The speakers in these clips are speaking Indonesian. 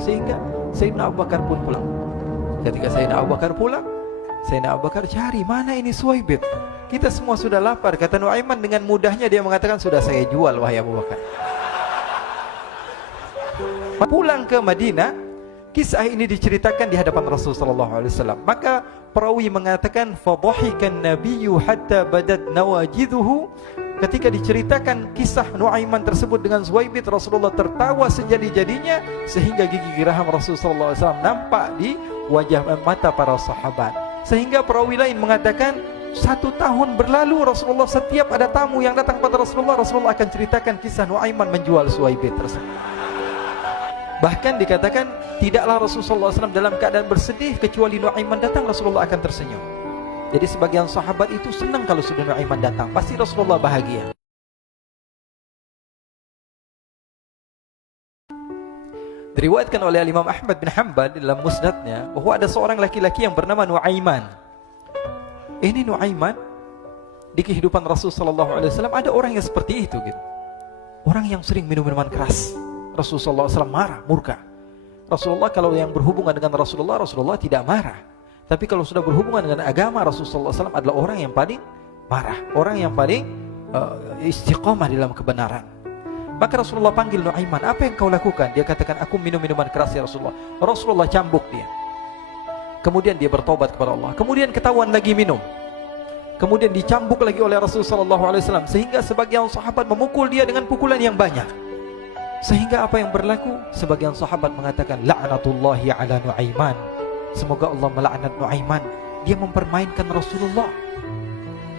Sehingga Sayyidina Abu Bakar pun pulang. Ketika Sayyidina Abu Bakar pulang, Sayyidina Abu Bakar cari, mana ini Suwaibit? Kita semua sudah lapar. Kata Nuaiman dengan mudahnya dia mengatakan, sudah saya jual wahai Abu Bakar. Pulang ke Madinah, kisah ini diceritakan di hadapan Rasulullah SAW. Maka perawi mengatakan, fadhahikan nabiyyu hatta badat nawajiduhu. Ketika diceritakan kisah Nuaiman tersebut dengan Suwaibit, Rasulullah tertawa sejadi-jadinya sehingga gigi geraham Rasulullah SAW nampak di wajah mata para sahabat. Sehingga perawi lain mengatakan 1 tahun berlalu Rasulullah setiap ada tamu yang datang pada Rasulullah, Rasulullah akan ceritakan kisah Nuaiman menjual Suwaibit tersebut. Bahkan dikatakan tidaklah Rasulullah SAW dalam keadaan bersedih kecuali Nuaiman datang Rasulullah akan tersenyum. Jadi sebagian sahabat itu senang kalau sudah Nuaiman datang, pasti Rasulullah bahagia. Diriwayatkan oleh Imam Ahmad bin Hanbal dalam musnadnya bahwa ada seorang laki-laki yang bernama Nuaiman. Ini Nuaiman di kehidupan Rasulullah SAW ada orang yang seperti itu gitu. Orang yang sering minum minuman keras. Rasulullah SAW marah, murka. Rasulullah kalau yang berhubungan dengan Rasulullah tidak marah. Tapi kalau sudah berhubungan dengan agama, Rasulullah SAW adalah orang yang paling marah, orang yang paling istiqamah dalam kebenaran. Maka Rasulullah panggil Nuaiman, apa yang kau lakukan? Dia katakan, aku minum minuman keras ya Rasulullah. Rasulullah cambuk dia. Kemudian dia bertobat kepada Allah. Kemudian ketahuan lagi minum. Kemudian dicambuk lagi oleh Rasulullah SAW. Sehingga sebagian sahabat memukul dia dengan pukulan yang banyak. Sehingga apa yang berlaku? Sebagian sahabat mengatakan, la'natullahi ala Nuaiman. Semoga Allah melaknat Nuaiman. Dia mempermainkan Rasulullah.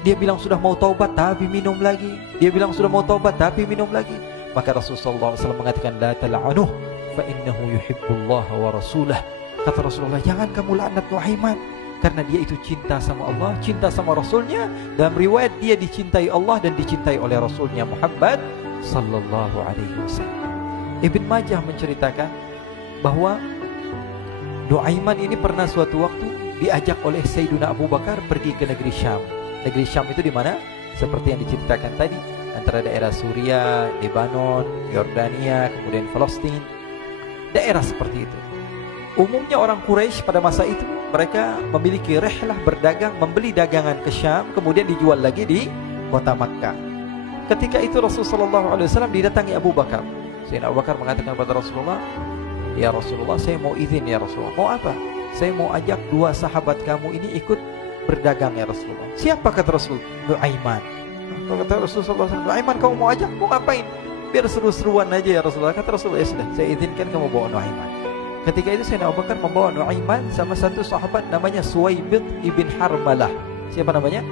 Dia bilang sudah mau taubat tapi minum lagi. Dia bilang sudah mau taubat tapi minum lagi. Maka Rasulullah SAW mengatakan, la tal'anuh fa innahu yuhibbullaha wa rasulah. Kata Rasulullah, jangan kamu laknat Nuaiman, karena dia itu cinta sama Allah, cinta sama Rasulnya. Dalam riwayat dia dicintai Allah dan dicintai oleh Rasulnya Muhammad sallallahu alaihi wasallam. Ibn Majah menceritakan bahwa Nuaiman ini pernah suatu waktu diajak oleh Sayyidina Abu Bakar pergi ke negeri Syam. Negeri Syam itu di mana? Seperti yang diceritakan tadi, antara daerah Suria, Lebanon, Yordania, kemudian Palestina. Daerah seperti itu. Umumnya orang Quraisy pada masa itu mereka memiliki rihlah berdagang, membeli dagangan ke Syam, kemudian dijual lagi di kota Makkah. Ketika itu Rasulullah SAW didatangi Abu Bakar. Sayyidina Abu Bakar mengatakan kepada Rasulullah, ya Rasulullah, saya mau izin ya Rasulullah. Mau apa? Saya mau ajak 2 sahabat kamu ini ikut berdagang ya Rasulullah. Siapa kata Rasul? Nuaiman. Kata Rasulullah, Nuaiman kamu mau ajak? Mau ngapain? Biar seru-seruan aja ya Rasulullah. Kata Rasulullah, ya sudah, saya izinkan kamu bawa Nuaiman. Ketika itu Sayyidina Abu Bakar membawa Nuaiman sama satu sahabat namanya Suwaibit ibn Harmalah. Siapa namanya?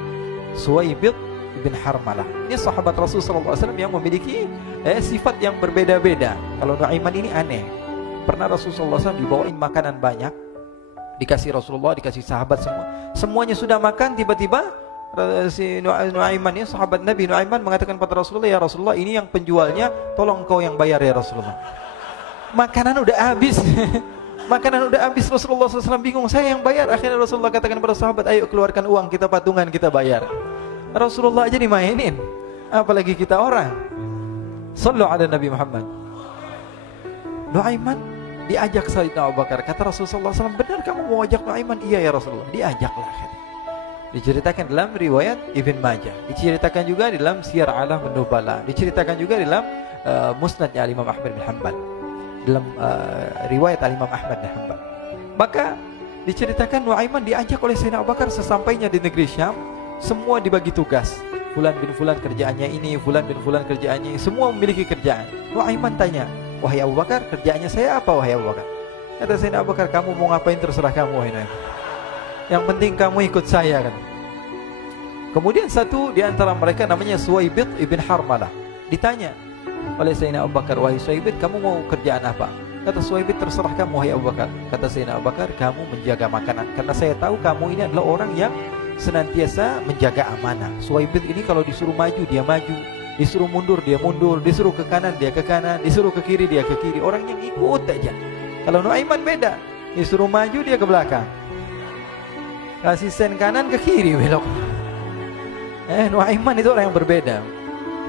Suwaibit ibn Harmalah. Ini sahabat Rasulullah SAW yang memiliki sifat yang berbeda-beda. Kalau Nuaiman ini aneh. Pernah Rasulullah SAW dibawain makanan banyak, dikasih Rasulullah, dikasih sahabat semua. Semuanya sudah makan, tiba-tiba si Nuaiman ini, sahabat Nabi Nuaiman mengatakan kepada Rasulullah, ya Rasulullah, ini yang penjualnya, tolong kau yang bayar ya Rasulullah. Makanan udah habis. Makanan udah habis, Rasulullah SAW bingung, saya yang bayar. Akhirnya Rasulullah katakan kepada sahabat, ayo keluarkan uang, kita patungan, kita bayar. Rasulullah aja dimainin, apalagi kita orang. Sallu ala Nabi Muhammad. Nuaiman diajak Sayyidina Abu Bakar. Kata Rasulullah SAW, benar kamu mau ajak Nuaiman? Iya ya Rasulullah. Diajaklah. Diceritakan dalam riwayat Ibn Majah, diceritakan juga di dalam Siyar A'lam Nubala, diceritakan juga di dalam musnadnya Imam Ahmad bin Hanbal, dalam riwayat Imam Ahmad bin Hanbal. Maka diceritakan Nuaiman diajak oleh Sayyidina Abu Bakar. Sesampainya di negeri Syam, semua dibagi tugas. Fulan bin Fulan kerjaannya ini, Fulan bin Fulan kerjaannya ini, semua memiliki kerjaan. Nuaiman tanya, wahai Abu Bakar, kerjaannya saya apa wahai Abu Bakar? Kata Sayyidina Abu Bakar, kamu mau ngapain terserah kamu wahai Nuaiman. Yang penting kamu ikut saya kan. Kemudian satu di antara mereka namanya Suwaibit ibn Harmalah. Ditanya oleh Sayyidina Abu Bakar, wahai Suwaibit, kamu mau kerjaan apa? Kata Suwaibit, terserah kamu wahai Abu Bakar. Kata Sayyidina Abu Bakar, kamu menjaga makanan, karena saya tahu kamu ini adalah orang yang senantiasa menjaga amanah. Suwaibit ini kalau disuruh maju dia maju, disuruh mundur dia mundur, disuruh ke kanan dia ke kanan, disuruh ke kiri dia ke kiri. Orang yang ikut aja. Kalau Nuaiman beda, disuruh maju dia ke belakang, kasih sen kanan ke kiri belok. Nuaiman itu orang yang berbeda.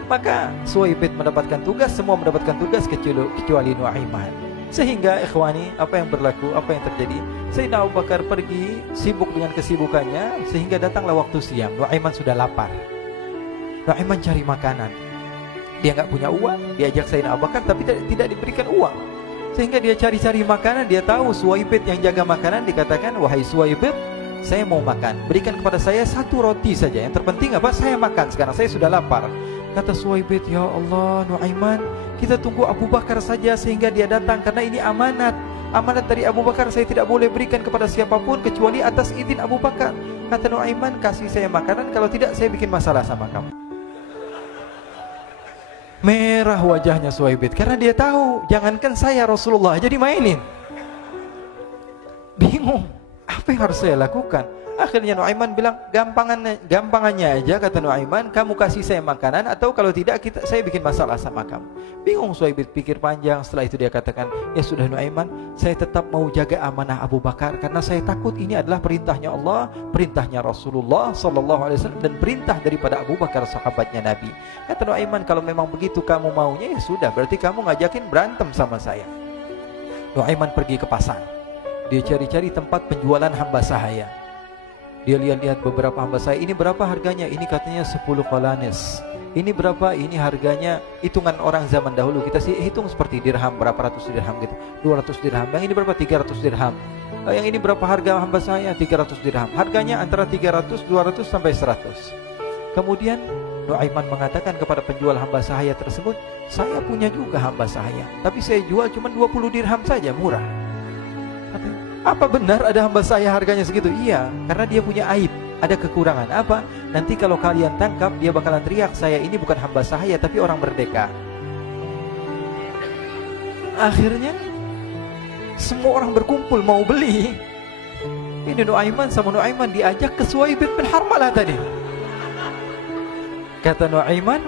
Maka Suwaibit mendapatkan tugas, semua mendapatkan tugas kecuali Nuaiman. Sehingga ikhwani, apa yang berlaku, apa yang terjadi? Sayyidina Abu Bakar pergi sibuk dengan kesibukannya, sehingga datanglah waktu siang. Nuaiman sudah lapar. Nuaiman cari makanan. Dia nggak punya uang, diajak Sayyidina Abu Bakar tapi tidak diberikan uang. Sehingga dia cari-cari makanan, dia tahu Suwaibit yang jaga makanan, dikatakan, "Wahai Suwaibit, saya mau makan. Berikan kepada saya 1 roti saja. Yang terpenting apa? Saya makan sekarang, saya sudah lapar." Kata Suwaibit, "Ya Allah, Nuaiman, kita tunggu Abu Bakar saja sehingga dia datang, karena ini amanat. Amanat dari Abu Bakar, saya tidak boleh berikan kepada siapapun kecuali atas izin Abu Bakar." Kata Nuaiman, "Kasih saya makanan, kalau tidak saya bikin masalah sama kamu." Merah wajahnya Suwaibit karena dia tahu, jangankan saya, Rasulullah aja dimainin. Bingung, apa yang harus saya lakukan? Akhirnya Nuaiman bilang, gampangannya aja, kata Nuaiman, kamu kasih saya makanan, atau kalau tidak saya bikin masalah sama kamu. Bingung Suwaibit, pikir panjang. Setelah itu dia katakan, ya sudah Nuaiman, saya tetap mau jaga amanah Abu Bakar, karena saya takut ini adalah perintahnya Allah, perintahnya Rasulullah SAW, dan perintah daripada Abu Bakar, sahabatnya Nabi. Kata Nuaiman, kalau memang begitu kamu maunya, ya sudah, berarti kamu ngajakin berantem sama saya. Nuaiman pergi ke pasar. Dia cari-cari tempat penjualan hamba sahaya. Dia lihat-lihat beberapa hamba sahaya. Ini berapa harganya? Ini katanya 10 qalanis. Ini berapa? Ini harganya hitungan orang zaman dahulu. Kita sih hitung seperti dirham, berapa ratus dirham gitu. 200 dirham. Yang ini berapa? 300 dirham. Yang ini berapa harga hamba sahaya? 300 dirham. Harganya antara 300, 200 sampai 100. Kemudian Nuaiman mengatakan kepada penjual hamba sahaya tersebut, saya punya juga hamba sahaya, tapi saya jual cuma 20 dirham saja, murah. Apa benar ada hamba saya harganya segitu? Iya, karena dia punya aib, ada kekurangan. Apa? Nanti kalau kalian tangkap, dia bakalan teriak, saya ini bukan hamba sahaya tapi orang merdeka. Akhirnya semua orang berkumpul mau beli. Ini Nuaiman sama Nuaiman diajak ke Suwaibit bin Harmalah tadi. Kata Nuaiman,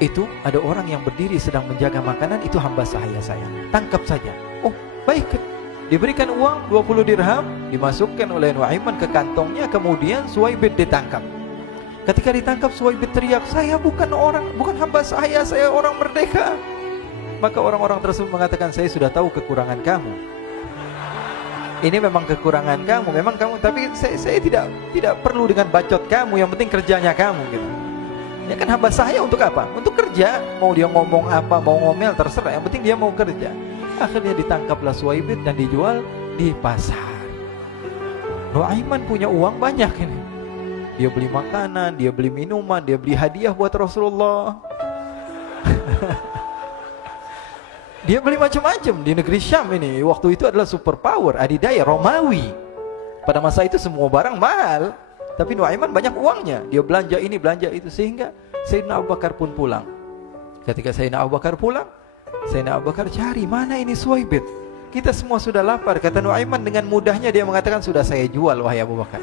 itu ada orang yang berdiri sedang menjaga makanan, itu hamba sahaya saya, tangkap saja. Oh baik. Diberikan uang 20 dirham, dimasukkan oleh Nuaiman ke kantongnya, kemudian Suwaibit ditangkap. Ketika ditangkap, Suwaibit teriak, saya bukan hamba saya orang merdeka. Maka orang-orang tersebut mengatakan, saya sudah tahu kekurangan kamu. Ini memang kekurangan kamu, memang kamu, tapi saya tidak perlu dengan bacot kamu, yang penting kerjanya kamu gitu. Ya kan hamba saya untuk apa? Untuk kerja. Mau dia ngomong apa, mau ngomel, terserah, yang penting dia mau kerja. Akhirnya ditangkaplah Suwaibit dan dijual di pasar. Nuaiman punya uang banyak ini. Dia beli makanan, dia beli minuman, dia beli hadiah buat Rasulullah. Dia beli macam-macam di negeri Syam ini. Waktu itu adalah superpower, adidaya Romawi. Pada masa itu semua barang mahal, tapi Nuaiman banyak uangnya. Dia belanja ini, belanja itu, sehingga Sayyidina Abu Bakar pun pulang. Ketika Sayyidina Abu Bakar pulang, Sayyidina Abu Bakar cari, mana ini Suwaibit? Kita semua sudah lapar. Kata Nuaiman dengan mudahnya dia mengatakan, sudah saya jual wahai Abu Bakar.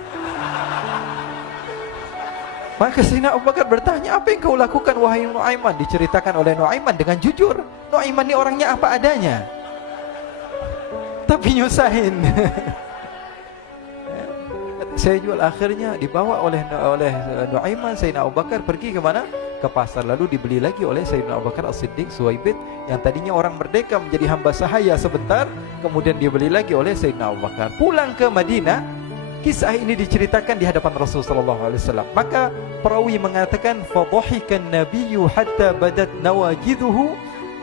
Maka Sayyidina Abu Bakar bertanya, apa yang kau lakukan wahai Nuaiman? Diceritakan oleh Nuaiman dengan jujur. Nuaiman ini orangnya apa adanya, tapi nyusahin. Saya jual. Akhirnya dibawa oleh Nuaiman, Sayyidina Abu Bakar pergi ke mana? Ke pasar. Lalu dibeli lagi oleh Sayyidina Abu Bakar As-Siddiq, Suwaibit yang tadinya orang merdeka menjadi hamba sahaya sebentar, kemudian dibeli lagi oleh Sayyidina Abu Bakar. Pulang ke Madinah, kisah ini diceritakan di hadapan Rasulullah SAW. Maka perawi mengatakan, fadhahikan nabiyyu hatta badat nawajiduhu.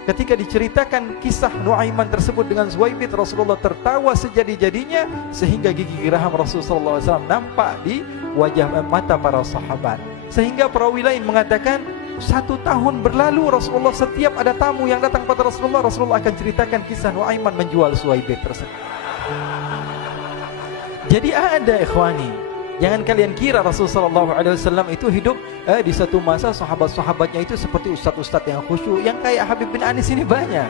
Ketika diceritakan kisah Nuaiman tersebut dengan Suwaibit, Rasulullah tertawa sejadi-jadinya sehingga gigi geraham Rasulullah SAW nampak di wajah mata para sahabat. Sehingga perawi lain mengatakan 1 tahun berlalu, Rasulullah setiap ada tamu yang datang kepada Rasulullah akan ceritakan kisah Nuaiman menjual Suwaibit tersebut. Jadi ada ikhwani, jangan kalian kira Rasulullah SAW itu hidup di satu masa sahabat-sahabatnya itu seperti ustadz-ustadz yang khusyuk, yang kayak Habib bin Anis ini banyak.